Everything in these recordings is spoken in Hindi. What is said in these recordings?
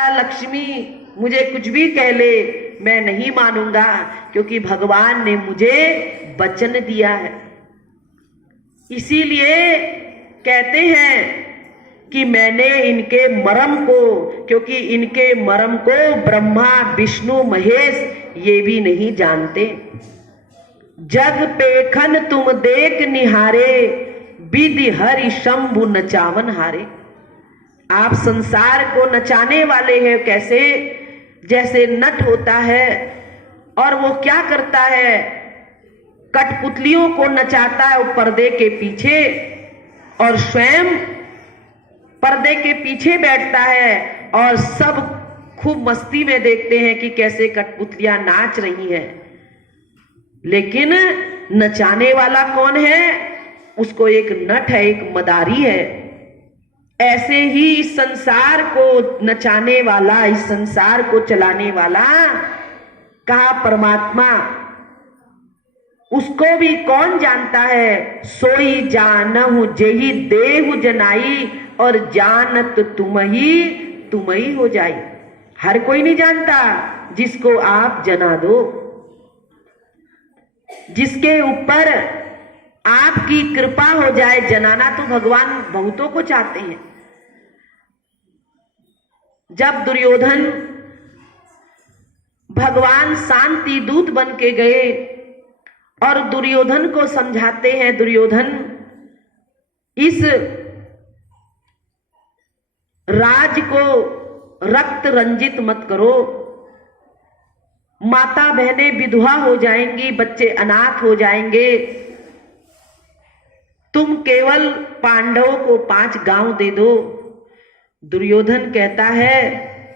माता लक्ष्मी मुझे कुछ भी कह ले, मैं नहीं मानूंगा, क्योंकि भगवान ने मुझे वचन दिया है। इसीलिए कहते हैं कि मैंने इनके मर्म को, क्योंकि इनके मर्म को ब्रह्मा विष्णु महेश ये भी नहीं जानते। जग पेखन तुम देख निहारे, विधि हरि शंभु नचावन हारे। आप संसार को नचाने वाले हैं। कैसे? जैसे नट होता है और वो क्या करता है, कठपुतलियों को नचाता है वो पर्दे के पीछे, और स्वयं पर्दे के पीछे बैठता है और सब खूब मस्ती में देखते हैं कि कैसे कठपुतलियां नाच रही हैं। लेकिन नचाने वाला कौन है? उसको एक नट है, एक मदारी है। ऐसे ही इस संसार को नचाने वाला, इस संसार को चलाने वाला कहा परमात्मा, उसको भी कौन जानता है? सोई जानहु जेहि देहु जनाई, और जानत तुम ही हो जाई। हर कोई नहीं जानता, जिसको आप जना दो, जिसके ऊपर आपकी कृपा हो जाए। जनाना तो भगवान बहुतों को चाहते हैं। जब दुर्योधन भगवान शांति दूत बन के गए और दुर्योधन को समझाते हैं, दुर्योधन इस राज को रक्त रंजित मत करो, माता बहनें विधवा हो जाएंगी, बच्चे अनाथ हो जाएंगे, तुम केवल पांडवों को 5 गांव दे दो। दुर्योधन कहता है,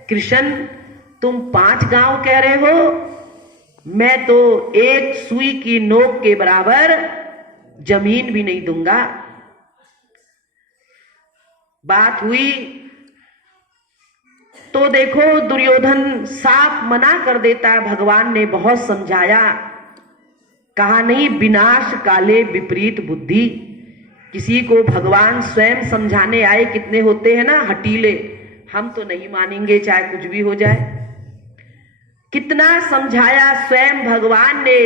कृष्ण तुम 5 गांव कह रहे हो, मैं तो एक सुई की नोक के बराबर जमीन भी नहीं दूंगा। बात हुई तो देखो दुर्योधन साफ मना कर देता है। भगवान ने बहुत समझाया, कहा नहीं विनाश काले विपरीत बुद्धि। किसी को भगवान स्वयं समझाने आए, कितने होते हैं ना हटीले, हम तो नहीं मानेंगे चाहे कुछ भी हो जाए। कितना समझाया स्वयं भगवान ने,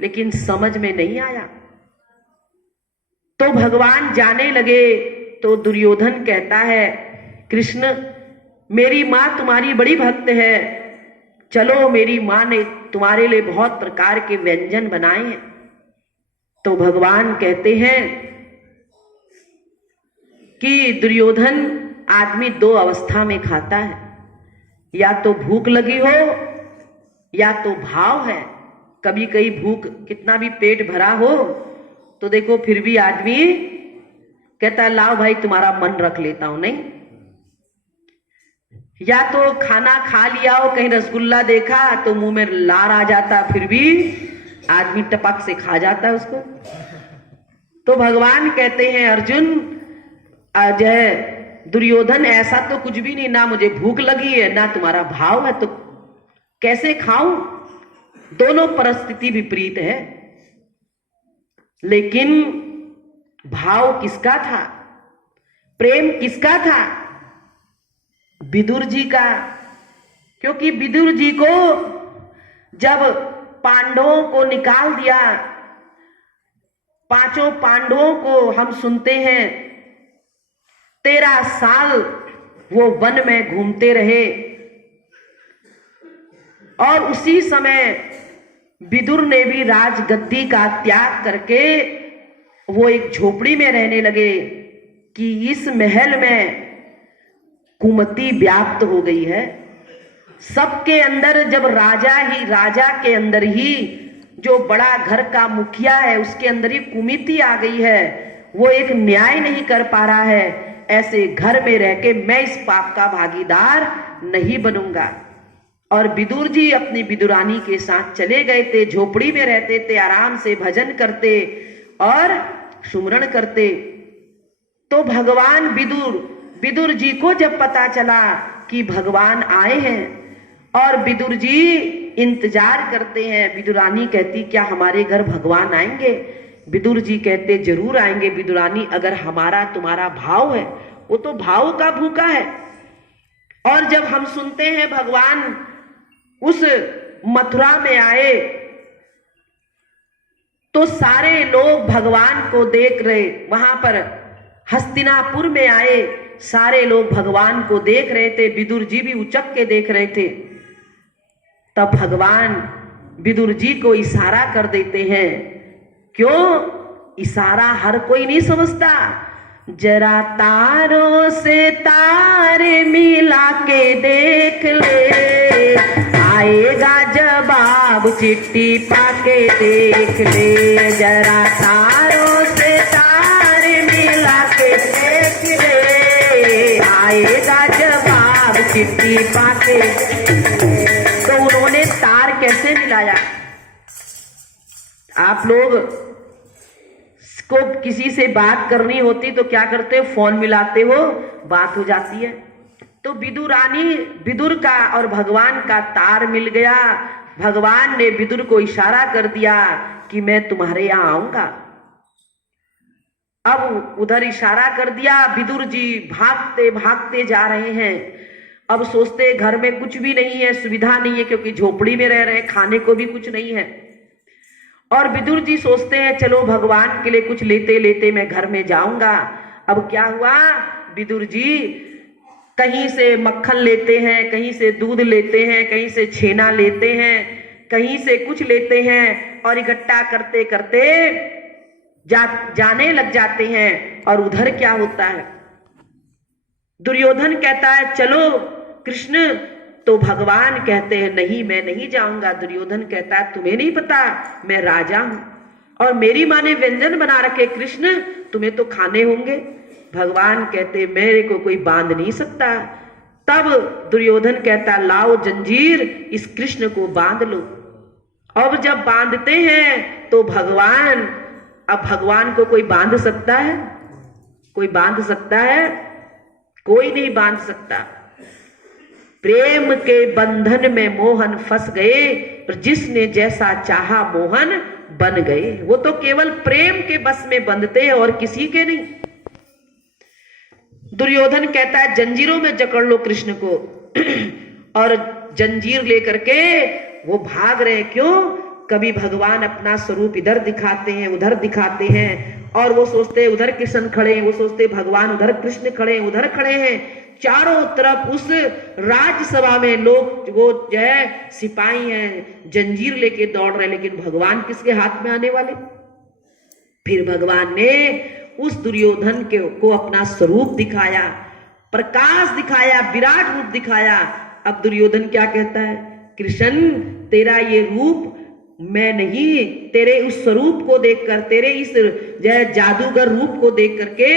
लेकिन समझ में नहीं आया। तो भगवान जाने लगे तो दुर्योधन कहता है, कृष्ण मेरी माँ तुम्हारी बड़ी भक्त है, चलो मेरी माँ ने तुम्हारे लिए बहुत प्रकार के व्यंजन बनाए हैं। तो भगवान कहते हैं कि दुर्योधन आदमी 2 अवस्था में खाता है, या तो भूख लगी हो या तो भाव है। कभी कभी भूख, कितना भी पेट भरा हो तो देखो फिर भी आदमी कहता है लाओ भाई तुम्हारा मन रख लेता हूं, नहीं। या तो खाना खा लिया हो, कहीं रसगुल्ला देखा तो मुंह में लार आ जाता, फिर भी आदमी टपक से खा जाता है उसको। तो भगवान कहते हैं अर्जुन, अजय दुर्योधन ऐसा तो कुछ भी नहीं, ना मुझे भूख लगी है ना तुम्हारा भाव है, तो कैसे खाऊं? दोनों परिस्थिति विपरीत है। लेकिन भाव किसका था? प्रेम किसका था? विदुर जी का। क्योंकि विदुर जी को जब पांडवों को निकाल दिया, 5 पांडवों को हम सुनते हैं 13 साल वो वन में घूमते रहे, और उसी समय विदुर ने भी राजगद्दी का त्याग करके वो एक झोपड़ी में रहने लगे कि इस महल में कुमति व्याप्त हो गई है। सबके अंदर, जब राजा के अंदर ही जो बड़ा घर का मुखिया है उसके अंदर ही कुमिति आ गई है, वो एक न्याय नहीं कर पा रहा है, ऐसे घर में रह के मैं इस पाप का भागीदार नहीं बनूंगा। और विदुर जी अपनी विदुरानी के साथ चले गए थे, झोपड़ी में रहते थे, आराम से भजन करते और सुमरण करते। तो भगवान विदुर जी को जब पता चला कि भगवान आए हैं और विदुर जी इंतजार करते हैं, विदुरानी कहती क्या हमारे घर भगवान आएंगे? विदुर जी कहते जरूर आएंगे विदुरानी, अगर हमारा तुम्हारा भाव है। वो तो भाव का भूखा है। और जब हम सुनते हैं भगवान उस मथुरा में आए तो सारे लोग भगवान को देख रहे, वहां पर हस्तिनापुर में आए सारे लोग भगवान को देख रहे थे, विदुर जी भी उचक के देख रहे थे। तब भगवान विदुर जी को इशारा कर देते हैं। क्यों इशारा हर कोई नहीं समझता, जरा तारों से तारे मिला के देख ले, आएगा जवाब चिट्ठी पाके देख ले, जरा तारों से तारे मिला के देख ले, आएगा जवाब चिट्ठी पाके। तो उन्होंने तार कैसे मिलाया? आप लोग को किसी से बात करनी होती तो क्या करते हो? फोन मिलाते हो, बात हो जाती है। तो विदुर का और भगवान का तार मिल गया। भगवान ने विदुर को इशारा कर दिया कि मैं तुम्हारे यहां आऊंगा। अब उधर इशारा कर दिया, विदुर जी भागते भागते जा रहे हैं। अब सोचते घर में कुछ भी नहीं है, सुविधा नहीं है, क्योंकि झोपड़ी में रह रहे हैं, खाने को भी कुछ नहीं है। और विदुर जी सोचते हैं चलो भगवान के लिए कुछ लेते लेते मैं घर में जाऊंगा। अब क्या हुआ, विदुर जी कहीं से मक्खन लेते हैं, कहीं से दूध लेते हैं, कहीं से छेना लेते हैं, कहीं से कुछ लेते हैं और इकट्ठा करते करते जाने लग जाते हैं। और उधर क्या होता है, दुर्योधन कहता है चलो कृष्ण, तो भगवान कहते हैं नहीं मैं नहीं जाऊंगा। दुर्योधन कहता है तुम्हें नहीं पता मैं राजा हूं और मेरी माँ ने व्यंजन बना रखे, कृष्ण तुम्हें तो खाने होंगे। भगवान कहते मेरे को कोई बांध नहीं सकता। तब दुर्योधन कहता लाओ जंजीर, इस कृष्ण को बांध लो। अब जब बांधते हैं तो भगवान, अब भगवान को कोई बांध सकता है? कोई बांध सकता है? कोई नहीं बांध सकता। प्रेम के बंधन में मोहन फंस गए और जिसने जैसा चाहा मोहन बन गए। वो तो केवल प्रेम के बस में बंधते हैं और किसी के नहीं। दुर्योधन कहता है जंजीरों में जकड़ लो कृष्ण को और जंजीर लेकर के वो भाग रहे। क्यों? कभी भगवान अपना स्वरूप इधर दिखाते हैं, उधर दिखाते हैं, और वो सोचते उधर कृष्ण खड़े हैं, वो सोचते भगवान उधर कृष्ण खड़े हैं, उधर खड़े हैं। चारों तरफ उस राज्यसभा में लोग वो जो है सिपाही हैं, जंजीर लेके दौड़ रहे, लेकिन भगवान किसके हाथ में आने वाले? फिर भगवान ने उस दुर्योधन को अपना स्वरूप दिखाया, प्रकाश दिखाया, विराट रूप दिखाया। अब दुर्योधन क्या कहता है, कृष्ण तेरा ये रूप मैं नहीं, तेरे उस स्वरूप को देखकर, तेरे इस जादूगर रूप को देख करके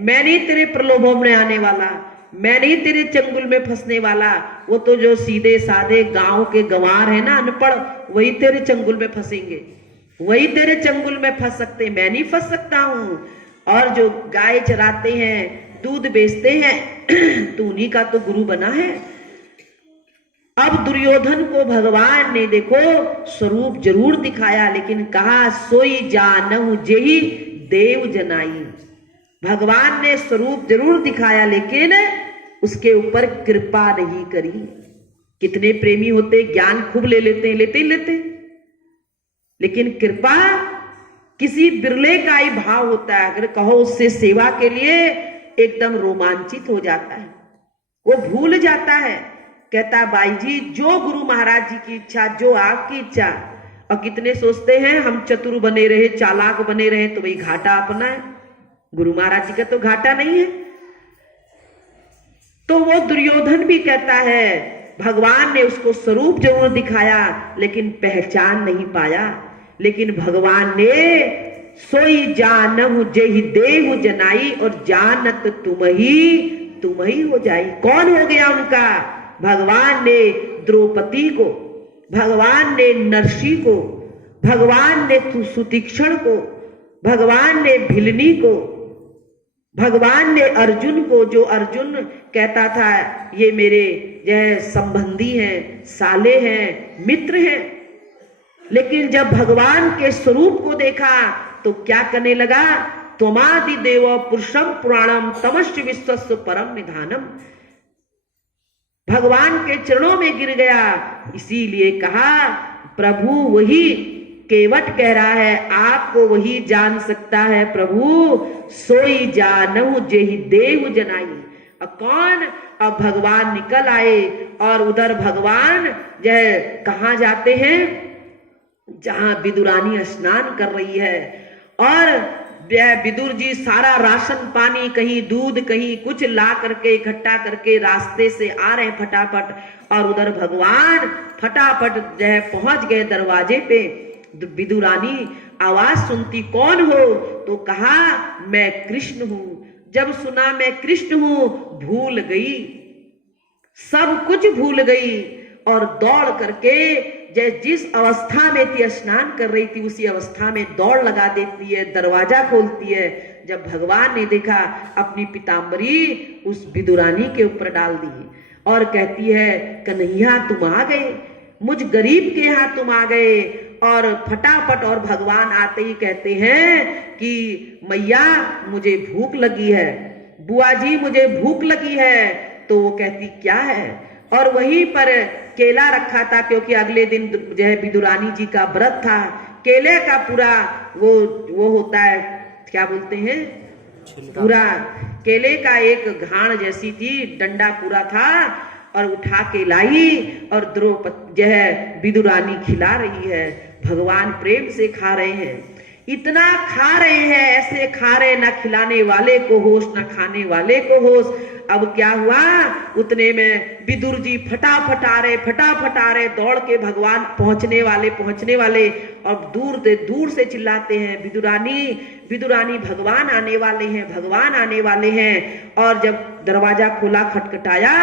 मैं नहीं तेरे प्रलोभन में आने वाला, मैं नहीं तेरे चंगुल में फंसने वाला। वो तो जो सीधे साधे गांव के गंवार है ना, अनपढ़, वही तेरे चंगुल में फंसेंगे, वही तेरे चंगुल में फंस सकते, मैं नहीं फंस सकता हूं। और जो गाय चराते हैं, दूध बेचते हैं, तो उन्हीं का तो गुरु बना है। अब दुर्योधन को भगवान ने देखो स्वरूप जरूर दिखाया, लेकिन कहा सोई जानहु जेहि देव जनाई। भगवान ने स्वरूप जरूर दिखाया लेकिन उसके ऊपर कृपा नहीं करी। कितने प्रेमी होते, ज्ञान खूब ले लेते हैं, लेते ही लेते, लेकिन कृपा किसी बिरले का ही भाव होता है। अगर कहो उससे सेवा के लिए एकदम रोमांचित हो जाता है, वो भूल जाता है, कहता है बाई जी जो गुरु महाराज जी की इच्छा, जो आपकी इच्छा। और कितने सोचते हैं हम चतुर बने रहे, चालाक बने रहे तो भाई घाटा अपना है, गुरु महाराज जी का तो घाटा नहीं है। तो वो दुर्योधन भी कहता है भगवान ने उसको स्वरूप जरूर दिखाया लेकिन पहचान नहीं पाया। लेकिन भगवान ने सोई जानहु जेहि देहु जनाई, और जानत तुम ही हो जाई। कौन हो गया उनका? भगवान ने द्रौपदी को, भगवान ने नरसी को, भगवान ने सुतीक्षण को, भगवान ने भिलनी को, भगवान ने अर्जुन को, जो अर्जुन कहता था ये मेरे यह संबंधी हैं, साले हैं, मित्र हैं। लेकिन जब भगवान के स्वरूप को देखा तो क्या करने लगा, त्वमादि देव पुरुषम पुराणम तमश्च विश्वस्य परम निधानम। भगवान के चरणों में गिर गया। इसीलिए कहा प्रभु वही केवट कह रहा है, आपको वही जान सकता है प्रभु, सोई जानहु जेहि देहु जनाई। अब कौन? अब भगवान निकल आए और उधर भगवान कहाँ जाते हैं? जहां विदुरानी स्नान कर रही है और विदुर जी सारा राशन पानी, कहीं दूध कहीं कुछ ला करके इकट्ठा करके रास्ते से आ रहे फटाफट, और उधर भगवान फटाफट पहुंच गए दरवाजे पे। विदुरानी आवाज सुनती, कौन हो? तो कहा मैं कृष्ण हूं। जब सुना मैं कृष्ण हूं, भूल गई, सब कुछ भूल गई और दौड़ करके जिस अवस्था में थी, स्नान कर रही थी, उसी अवस्था में दौड़ लगा देती है, दरवाजा खोलती है। जब भगवान ने देखा, अपनी पीताम्बरी उस विदुरानी के ऊपर डाल दी और कहती है कन्हैया तुम आ गए, मुझ गरीब के यहाँ तुम आ गए। और फटाफट और भगवान आते ही कहते हैं कि मैया मुझे भूख लगी है, बुआ जी मुझे भूख लगी है। तो वो कहती क्या है? और वहीं पर केला रखा था, क्योंकि अगले दिन विदुरानी जी का व्रत था। केले का पूरा वो होता है, क्या बोलते हैं, पूरा केले का एक घाण जैसी थी, डंडा पूरा था, और उठा के लाई और द्रौपदी विदुरानी खिला रही है। भगवान प्रेम से खा रहे हैं, इतना खा रहे हैं, ऐसे खा रहे, ना खिलाने वाले को होश ना खाने वाले को होश। अब क्या हुआ, उतने में विदुर जी फटाफट आ रहे दौड़ के, भगवान पहुंचने वाले और दूर से चिल्लाते हैं विदुरानी भगवान आने वाले हैं। और जब दरवाजा खोला, खटखटाया,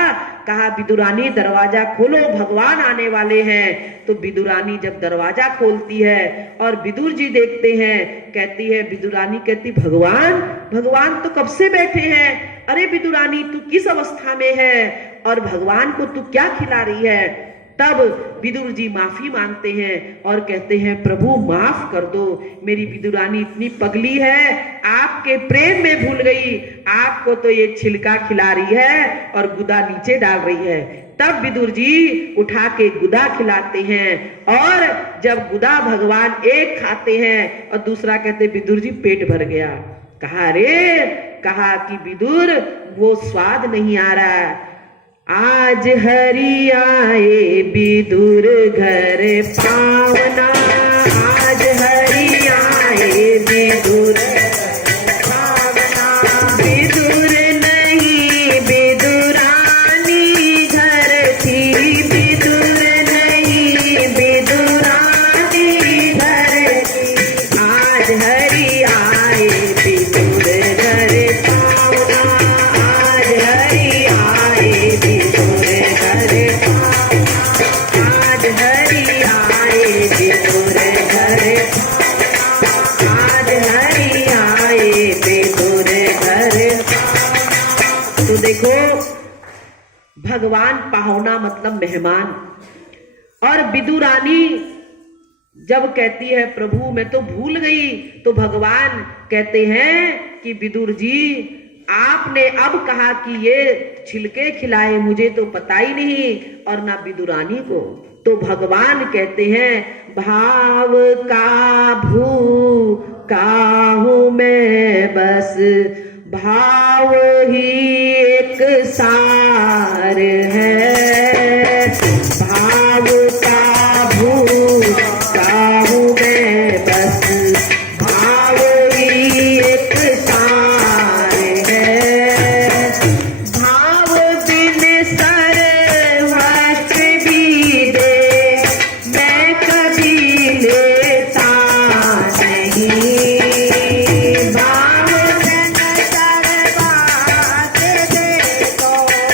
कहा विदुरानी दरवाजा खोलो, भगवान आने वाले हैं। तो विदुरानी जब दरवाजा खोलती है और विदुर जी देखते हैं, कहती है विदुरानी कहती भगवान तो कब से बैठे हैं, अरे विदुरानी तू किस अवस्था में है और भगवान को तू क्या खिला रही है? तब विदुर जी माफी मांगते हैं और कहते हैं प्रभु माफ कर दो, मेरी विदुरानी इतनी पगली है, आपके प्रेम में भूल गई, आपको तो ये छिलका खिला रही है और गुदा नीचे डाल रही है। तब विदुर जी उठा के गुदा खिलाते हैं, और जब गुदा भगवान एक खाते हैं और दूसरा कहते विदुर जी पेट भर गया। कहा कि विदुर वो स्वाद नहीं आ रहा। आज हरि आए विदुर घर पावना, आज हरि आए विदुर पावना। विदुर नहीं विदुरानी घर थी, विदुर नहीं विदुरानी घर थी। आज हरि आए विदुर घर पावना, आज हरि आए विदुर घर पावना, आज हरि आए विदुर घर, आज हरि आए विदुर घर। तो देखो भगवान पाहुना मतलब मेहमान, और विदुरानी जब कहती है प्रभु मैं तो भूल गई, तो भगवान कहते हैं कि विदुर जी आपने अब कहा कि ये छिलके खिलाए, मुझे तो पता ही नहीं, और ना विदुरानी को। तो भगवान कहते हैं भाव का भूखा हूं मैं, बस भाव ही एक सार है। भाव का भूखा हूं मैं, बस भाव ही एक सार है। भाव बिन सर्वस्व भी दे मैं कभी लेता नहीं। भाव बिन सर्वस्व दे तो मैं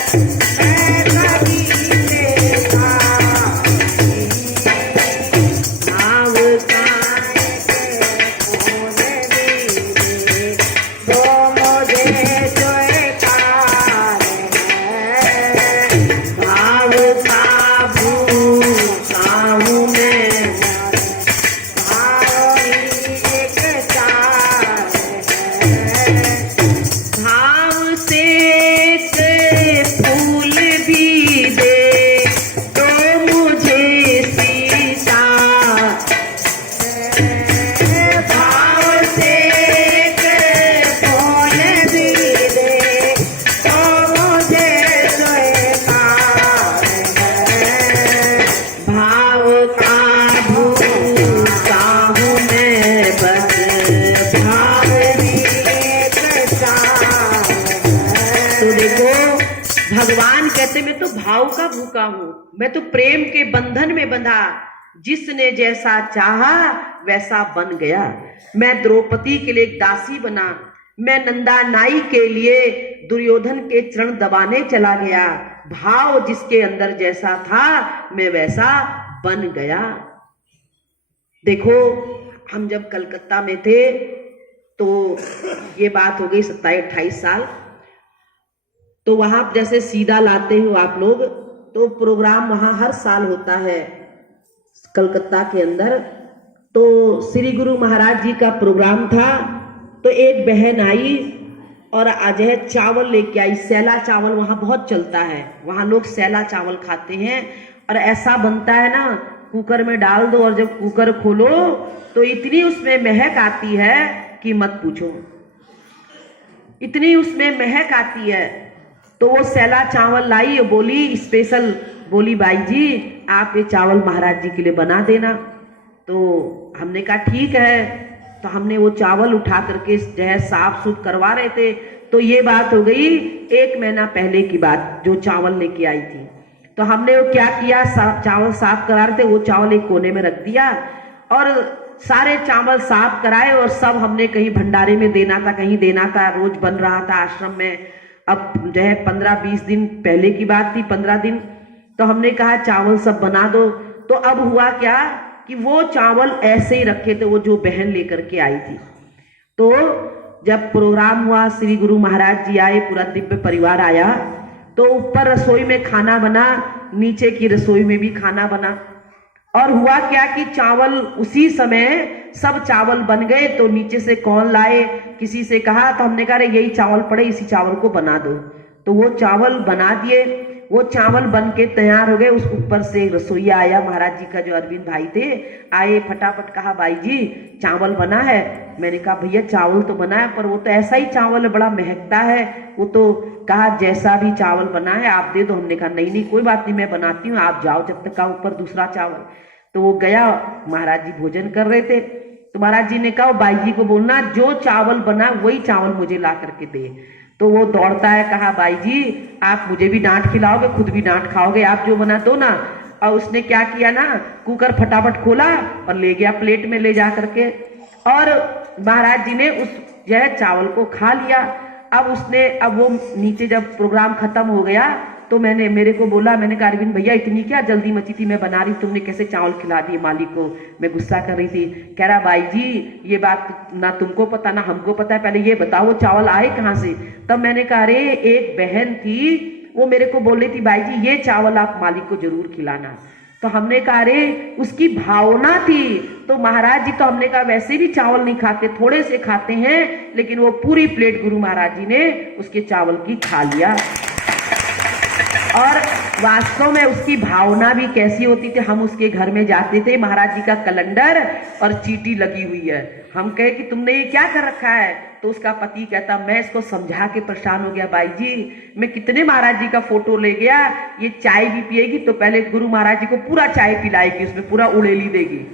भाव का भूखा हूं, मैं तो प्रेम के बंधन में बंधा, जिसने जैसा चाहा वैसा बन गया। मैं द्रौपदी के लिए एक दासी बना, मैं नंदा नाई के लिए दुर्योधन के चरण दबाने चला गया। भाव जिसके अंदर जैसा था मैं वैसा बन गया। देखो, हम जब कलकत्ता में थे तो ये बात हो गई 27-28 साल, तो वहां जैसे सीधा लाते हो आप लोग, तो प्रोग्राम वहां हर साल होता है कलकत्ता के अंदर। तो श्री गुरु महाराज जी का प्रोग्राम था, तो एक बहन आई और अजय चावल लेके आई। सैला चावल वहां बहुत चलता है, वहां लोग सैला चावल खाते हैं, और ऐसा बनता है ना, कुकर में डाल दो और जब कुकर खोलो तो इतनी उसमें महक आती है कि मत पूछो, इतनी उसमें महक आती है। तो वो सैला चावल लाई और बोली स्पेशल, बोली भाई जी आप ये चावल महाराज जी के लिए बना देना। तो हमने कहा ठीक है। तो हमने वो चावल उठा करके जो है साफ सुथ करवा रहे थे। तो ये बात हो गई 1 महीना पहले की बात, जो चावल लेके आई थी। तो हमने वो क्या किया, चावल साफ करा रहे थे, वो चावल एक कोने में रख दिया और सारे चावल साफ कराए, और सब हमने कहीं भंडारे में देना था, कहीं देना था, रोज बन रहा था आश्रम में। अब जो है 15-20 दिन पहले की बात थी, 15 दिन। तो हमने कहा चावल सब बना दो। तो अब हुआ क्या कि वो चावल ऐसे ही रखे थे, वो जो बहन लेकर के आई थी। तो जब प्रोग्राम हुआ, श्री गुरु महाराज जी आए, पूरा दिव्य परिवार आया, तो ऊपर रसोई में खाना बना, नीचे की रसोई में भी खाना बना। और हुआ क्या कि चावल उसी समय सब चावल बन गए। तो नीचे से कौन लाए, किसी से कहा, तो हमने कहा यही चावल पड़े, इसी चावल को बना दो। तो वो चावल बना दिए, वो चावल बन के तैयार हो गए। उस ऊपर से रसोईया आया, महाराज जी का जो अरविंद भाई थे, आए, फटाफट कहा भाई जी चावल बना है। मैंने कहा भैया चावल तो बना है, पर वो तो ऐसा ही चावल है, बड़ा महकता है। वो तो कहा जैसा भी चावल बना है आप दे दो। हमने कहा नहीं नहीं कोई बात नहीं, मैं बनाती हूँ, आप जाओ जब तक का ऊपर दूसरा चावल। तो वो गया, महाराज जी भोजन कर रहे थे। तो महाराज जी ने कहा भाई जी को बोलना जो चावल बना वही चावल मुझे ला करके दे। तो वो दौड़ता है, कहा भाई जी आप मुझे भी डांट खिलाओगे, खुद भी डांट खाओगे, आप जो बना दो ना। और उसने क्या किया ना, कुकर फटाफट खोला और ले गया प्लेट में ले जा करके, और महाराज जी ने उस जो है चावल को खा लिया। अब वो नीचे जब प्रोग्राम खत्म हो गया तो मेरे को बोला, मैंने कहा अरविंद भैया इतनी क्या जल्दी मची थी, मैं बना रही, तुमने कैसे चावल खिला दिए मालिक को। मैं गुस्सा कर रही थी। कह रहा भाई जी ये बात ना तुमको पता ना हमको पता है, पहले ये बताओ वो चावल आए कहाँ से। तब मैंने कहा अरे एक बहन थी, वो मेरे को बोल रही थी भाई जी ये चावल आप मालिक को जरूर खिलाना। तो हमने कहा अरे उसकी भावना थी। तो महाराज जी तो हमने कहा वैसे भी चावल नहीं खाते, थोड़े से खाते हैं, लेकिन वो पूरी प्लेट गुरु महाराज जी ने उसके चावल की खा लिया। और वास्तव में उसकी भावना भी कैसी होती थी, हम उसके घर में जाते थे, महाराज जी का कैलेंडर और चीटी लगी हुई है। हम कहे कि तुमने ये क्या कर रखा है, तो उसका पति कहता मैं इसको समझा के परेशान हो गया भाई जी, मैं कितने महाराज जी का फोटो ले गया, ये चाय भी पिएगी तो पहले गुरु महाराज जी को पूरा चाय पिलाएगी, उसमें पूरा उड़ेली देगी,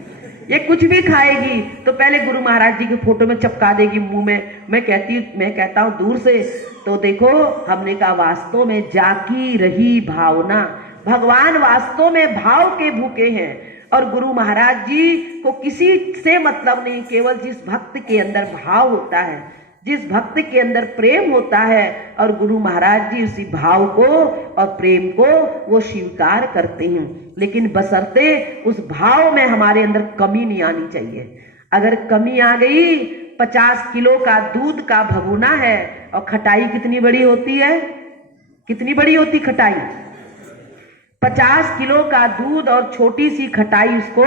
ये कुछ भी खाएगी तो पहले गुरु महाराज जी के फोटो में चपका देगी मुंह में। मैं कहता हूँ दूर से। तो देखो हमने कहा वास्तव में जाकी रही भावना, भगवान वास्तव में भाव के भूखे हैं। और गुरु महाराज जी को किसी से मतलब नहीं, केवल जिस भक्त के अंदर भाव होता है, जिस भक्त के अंदर प्रेम होता है, और गुरु महाराज जी उसी भाव को और प्रेम को वो स्वीकार करते हैं। लेकिन बशर्ते उस भाव में हमारे अंदर कमी नहीं आनी चाहिए। अगर कमी आ गई, 50 किलो का दूध का भगोना है और खटाई कितनी बड़ी होती है, कितनी बड़ी होती खटाई, 50 किलो का दूध और छोटी सी खटाई उसको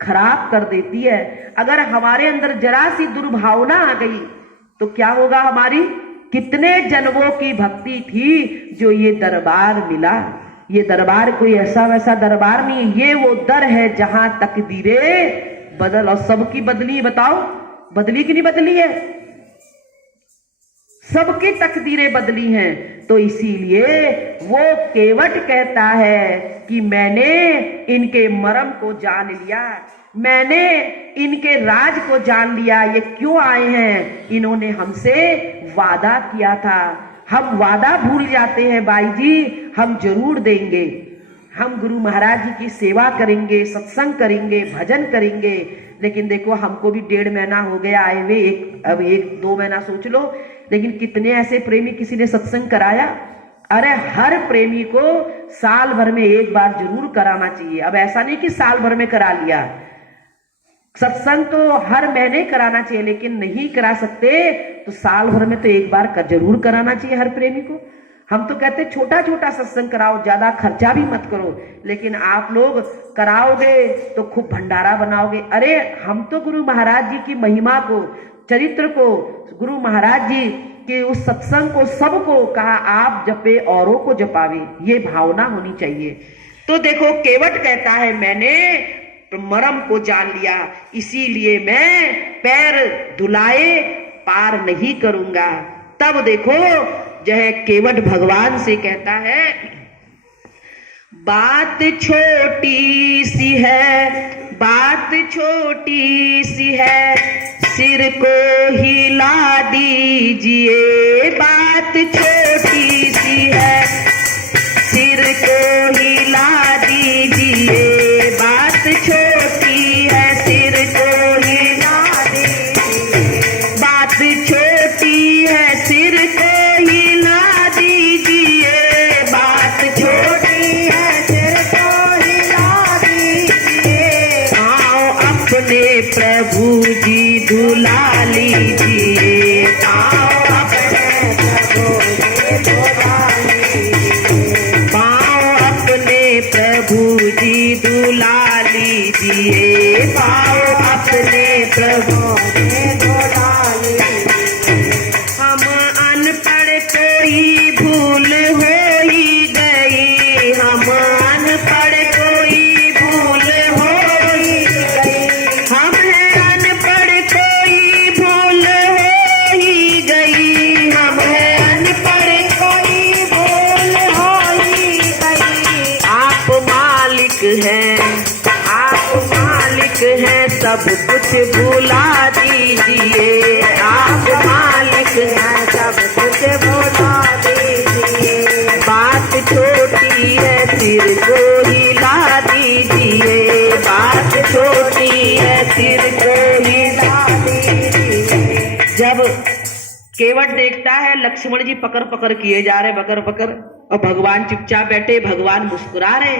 खराब कर देती है। अगर हमारे अंदर जरा सी दुर्भावना आ गई तो क्या होगा, हमारी कितने जन्मों की भक्ति थी जो ये दरबार मिला। ये दरबार कोई ऐसा वैसा दरबार नहीं, ये वो दर है जहां तकदीरें बदल, और सबकी बदली, बताओ बदली कि नहीं बदली है, सबकी तकदीरें बदली हैं। तो इसीलिए वो केवट कहता है कि मैंने इनके मर्म को जान लिया, मैंने इनके राज को जान लिया, ये क्यों आए हैं, इन्होंने हमसे वादा किया था। हम वादा भूल जाते हैं बाई जी, हम जरूर देंगे, हम गुरु महाराज जी की सेवा करेंगे, सत्संग करेंगे, भजन करेंगे, लेकिन देखो हमको भी 1.5 महीना हो गया आए हुए, अब 1-2 महीना सोच लो, लेकिन कितने ऐसे प्रेमी किसी ने सत्संग कराया? अरे हर प्रेमी को साल भर में एक बार जरूर कराना चाहिए। अब ऐसा नहीं कि साल भर में करा लिया, सत्संग तो हर महीने कराना चाहिए, लेकिन नहीं करा सकते तो साल भर में तो एक बार जरूर कराना चाहिए हर प्रेमी को। हम तो कहते छोटा छोटा सत्संग कराओ, ज्यादा खर्चा भी मत करो, लेकिन आप लोग कराओगे तो खूब भंडारा बनाओगे। अरे हम तो गुरु महाराज जी की महिमा को, चरित्र को, गुरु महाराज जी के उस सत्संग को, सबको कहा आप जपे औरों को जपावे, ये भावना होनी चाहिए। तो देखो केवट कहता है मैंने मरम को जान लिया, इसीलिए मैं पैर धुलाए पार नहीं करूंगा। तब देखो जो है केवट भगवान से कहता है बात छोटी सी है, बात छोटी सी है, सिर को हिला दीजिए, बात छोटी सी है, सिर को हिला दीजिए, बात छोटी है, सिर को हिला दीजिए, बात छोटी है, सिर को हिला दीजिए, बात छोटी है, सिर को हिला दीजिए, आओ अपने प्रभु जी धुला लीजिए, आओ अपने प्रभु जी धुला लीजिए, पाओ अपने प्रभु जी धुला लीजिए, पाओ अपने प्रभु जी धुला लीजिए। हम अनपढ़ कोई भूल हो ही गई, हम अनपढ़ कोई भूल हो ही गई, हम हैं अनपढ़ कोई भूल हो ही गई, हम हैं अनपढ़ कोई भूल हो ही गई। आप मालिक हैं, आप मालिक हैं, सब कुछ भुला दीजिए, आप मालिक हैं, सब कुछ भुला दीजिए, बात छोटी है, सिर को हिला दीजिए, बात छोटी है, सिर को हिला दीजिए। जब केवट देखता है लक्ष्मण जी पकड़ पकड़ किए जा रहे, पकड़ पकड़, और भगवान चुपचाप बैठे, भगवान मुस्कुरा रहे,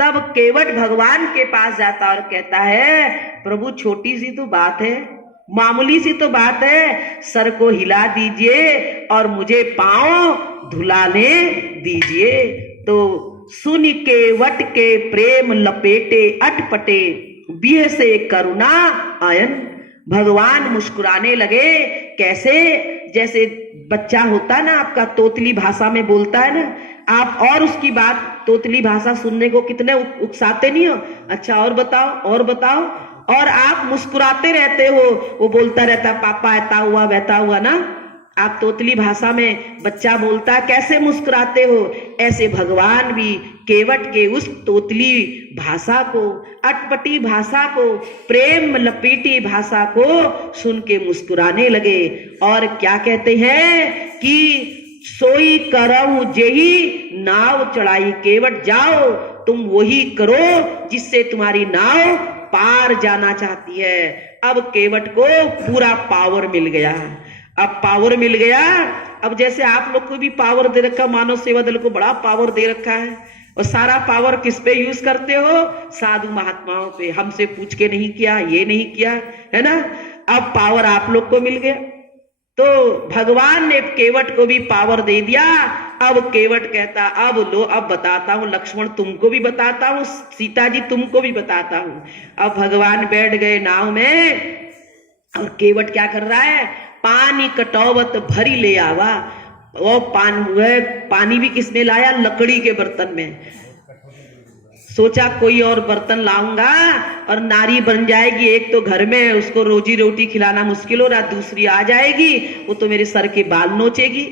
तब केवट भगवान के पास जाता और कहता है प्रभु छोटी सी तो बात है, मामूली सी तो बात है, सर को हिला दीजिए और मुझे पांव धुलाने दीजिए। तो सुन केवट के प्रेम लपेटे अटपटे, बिह से करुणा आयन, भगवान मुस्कुराने लगे। कैसे? जैसे बच्चा होता ना आपका, तोतली भाषा में बोलता है ना, आप और उसकी बात तोतली भाषा सुनने को कितने उकसाते नहीं हो, अच्छा और बताओ और बताओ, और आप मुस्कुराते रहते हो, वो बोलता रहता पापा ऐसा हुआ वैसा हुआ ना, आप तोतली भाषा में बच्चा बोलता कैसे मुस्कुराते हो, ऐसे भगवान भी केवट के उस तोतली भाषा को, अटपटी भाषा को, प्रेम लपेटी भाषा को सुन के मुस्कुराने लगे। और क्या कहते हैं कि सोई करऊ जेही नाव चढ़ाई, केवट जाओ तुम वही करो जिससे तुम्हारी नाव पार जाना चाहती है। अब केवट को पूरा पावर मिल गया, अब पावर मिल गया। अब जैसे आप लोग को भी पावर दे रखा, मानव सेवा दल को बड़ा पावर दे रखा है, और सारा पावर किस पे यूज करते हो? साधु महात्माओं पे। हमसे पूछ के नहीं किया, ये नहीं किया, है ना। अब पावर आप लोग को मिल गया, तो भगवान ने केवट को भी पावर दे दिया। अब केवट कहता अब लो, अब बताता हूं लक्ष्मण, तुमको भी बताता हूं, सीता जी तुमको भी बताता हूं। अब भगवान बैठ गए नाव में, और केवट क्या कर रहा है? पानी कटौवत भरी ले आवा। वो पानी भी किसमें लाया? लकड़ी के बर्तन में। सोचा कोई और बर्तन लाऊंगा और नारी बन जाएगी, एक तो घर में उसको रोजी रोटी खिलाना मुश्किल हो रहा, दूसरी आ जाएगी वो तो मेरे सर के बाल नोचेगी।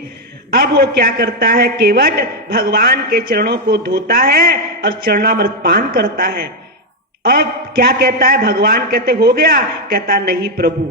अब वो क्या करता है? केवट भगवान के चरणों को धोता है और चरणामृत पान करता है। अब क्या कहता है? भगवान कहते हो गया? कहता नहीं प्रभु,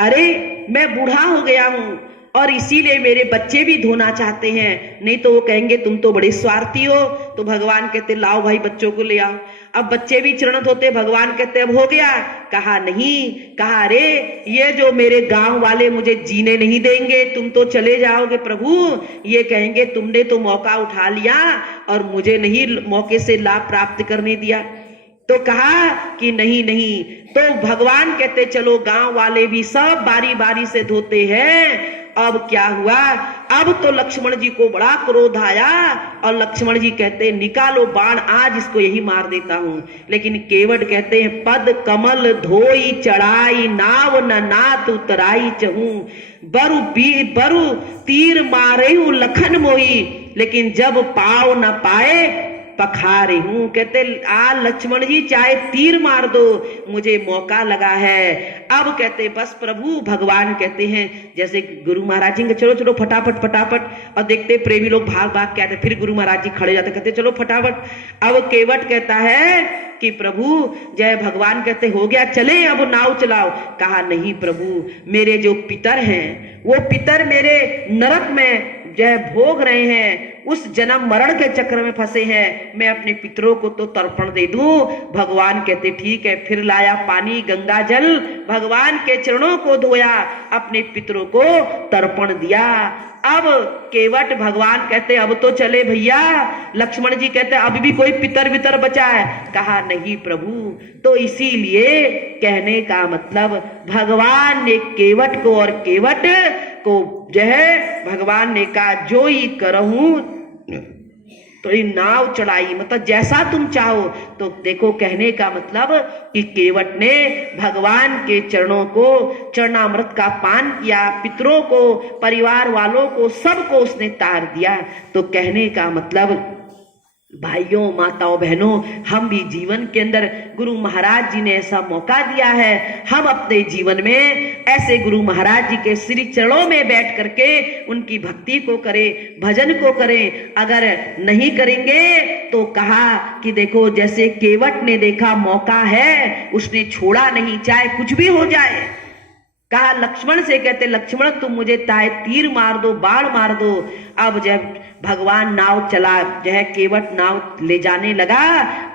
अरे मैं बूढ़ा हो गया हूं, और इसीलिए मेरे बच्चे भी धोना चाहते हैं, नहीं तो वो कहेंगे तुम तो बड़े स्वार्थी हो। तो भगवान कहते लाओ भाई बच्चों को ले आओ। अब बच्चे भी चरण धोते, भगवान कहते अब हो गया। कहा नहीं, कहा अरे ये जो मेरे गांव वाले मुझे जीने नहीं देंगे, तुम तो चले जाओगे प्रभु, ये कहेंगे तुमने तो मौका उठा लिया और मुझे नहीं मौके से लाभ प्राप्त करने दिया। तो कहा कि नहीं नहीं। तो भगवान कहते चलो गांव वाले भी सब बारी बारी से धोते हैं। अब क्या हुआ, अब तो लक्ष्मण जी को बड़ा क्रोध आया और लक्ष्मण जी कहते निकालो बाण, आज इसको यही मार देता हूं। लेकिन केवट कहते हैं पद कमल धोई चढ़ाई, नाव न नाथ उतराई चहूं, बरु तीर मारे हूं लखन मोही, लेकिन जब पाव न पाए पखारे हूं। कहते आ लक्ष्मण जी चाहे तीर मार दो, मुझे मौका लगा है। अब कहते बस प्रभु, भगवान कहते हैं जैसे गुरु महाराज जी चलो चलो फटाफट फटाफट, और देखते प्रेमी लोग भाग भाग के आते, फिर गुरु महाराज जी खड़े जाते कहते चलो फटाफट। अब केवट कहता है कि प्रभु जय, भगवान कहते हो गया चले अब नाव चलाओ। कहा नहीं प्रभु, मेरे जो पितर हैं वो पितर मेरे नरक में जय भोग रहे हैं, उस जन्म मरण के चक्र में फंसे हैं, मैं अपने पितरों को तो तर्पण दे दूं। भगवान कहते ठीक है। फिर लाया पानी गंगा जल, भगवान के चरणों को धोया, अपने पितरों को तर्पण दिया। अब केवट भगवान कहते अब तो चले भैया। लक्ष्मण जी कहते अब भी कोई पितर वितर बचा है। कहा नहीं प्रभु। तो इसीलिए कहने का मतलब भगवान ने केवट को और केवट को जो है भगवान ने कहा जो ही करहूं तो ये नाव चढ़ाई, मतलब जैसा तुम चाहो। तो देखो कहने का मतलब कि केवट ने भगवान के चरणों को चरणामृत का पान किया, पितरों को परिवार वालों को सबको उसने तार दिया। तो कहने का मतलब भाइयों माताओं बहनों, हम भी जीवन के अंदर गुरु महाराज जी ने ऐसा मौका दिया है, हम अपने जीवन में ऐसे गुरु महाराज जी के श्री चरणों में बैठ करके उनकी भक्ति को करें, भजन को करें। अगर नहीं करेंगे तो कहा कि देखो जैसे केवट ने देखा मौका है, उसने छोड़ा नहीं, चाहे कुछ भी हो जाए। कहा लक्ष्मण से, कहते लक्ष्मण तुम मुझे चाहे तीर मार दो, बाण मार दो। अब जब भगवान नाव चला, जो है केवट नाव ले जाने लगा,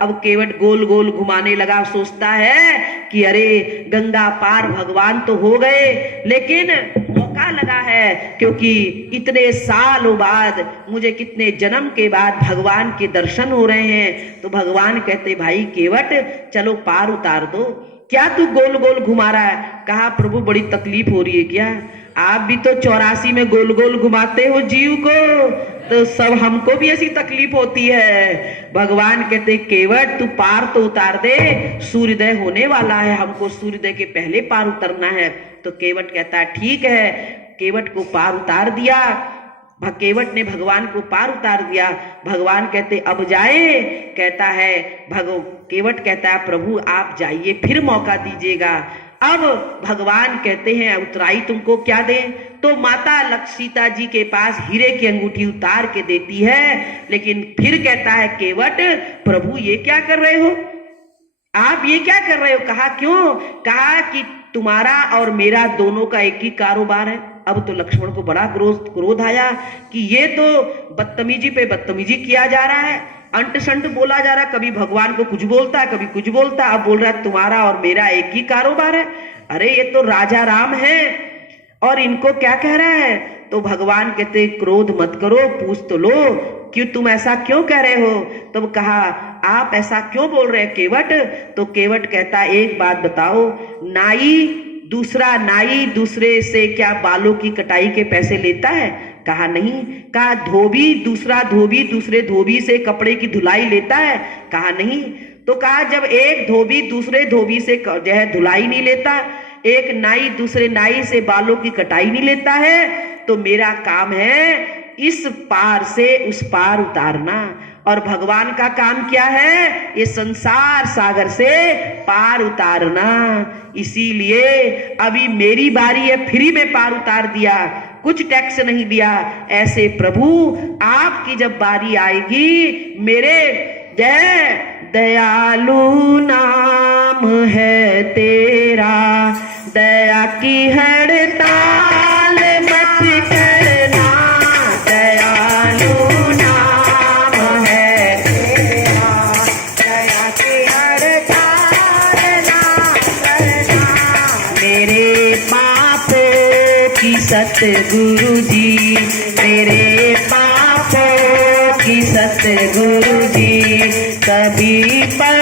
अब केवट गोल गोल घुमाने लगा, सोचता है कि अरे गंगा पार भगवान तो हो गए, लेकिन मौका लगा है, क्योंकि इतने सालों बाद, मुझे कितने जन्म के बाद भगवान के दर्शन हो रहे हैं। तो भगवान कहते भाई केवट चलो पार उतार दो, क्या तू गोल गोल घुमा रहा है। कहा प्रभु बड़ी तकलीफ हो रही है क्या, आप भी तो 84 में गोल गोल घुमाते हो जीव को, तो सब हमको भी ऐसी तकलीफ होती है। भगवान कहते केवट तू पार तो उतार दे, सूर्योदय होने वाला है, हमको सूर्योदय के पहले पार उतरना है। तो केवट कहता है ठीक है। केवट को पार उतार दिया, केवट ने भगवान को पार उतार दिया। भगवान कहते अब जाए, कहता है केवट कहता है प्रभु आप जाइए, फिर मौका दीजिएगा। अब भगवान कहते हैं उतराई तुमको क्या दें। तो माता सीता जी के पास हीरे की अंगूठी उतार के देती है, लेकिन फिर कहता है केवट प्रभु ये क्या कर रहे हो, आप ये क्या कर रहे हो। कहा क्यों, कहा कि तुम्हारा और मेरा दोनों का एक ही कारोबार है। अब तो लक्ष्मण को बड़ा क्रोध आया कि ये तो बदतमीजी पे बदतमीजी किया जा रहा है, अंट शंट बोला जा रहा है, कभी भगवान को कुछ बोलता है कभी कुछ बोलता है, अब बोल रहा है तुम्हारा और मेरा एक ही कारोबार है। अरे ये तो राजा राम है और इनको क्या कह रहा है। तो भगवान कहते क्रोध मत करो, पूछ तो लो क्यों तुम ऐसा क्यों कह रहे हो। तो कहा आप ऐसा क्यों बोल रहे हैं केवट। तो केवट कहता एक बात बताओ, नाई दूसरे से क्या बालों की कटाई के पैसे लेता है। कहा नहीं। कहा धोबी दूसरे धोबी से कपड़े की धुलाई लेता है। कहा नहीं। तो कहा जब एक धोबी दूसरे धोबी से जो है धुलाई नहीं लेता, एक नाई दूसरे नाई से बालों की कटाई नहीं लेता है, तो मेरा काम है इस पार से उस पार उतारना। और भगवान का काम क्या है, ये संसार सागर से पार उतारना। इसीलिए अभी मेरी बारी है, फ्री में पार उतार दिया, कुछ टैक्स नहीं दिया। ऐसे प्रभु आपकी जब बारी आएगी, मेरे जय दयालु नाम है तेरा, दया की हड़ताल मच सतगुरु जी, मेरे पापों की सतगुरु जी, कभी पर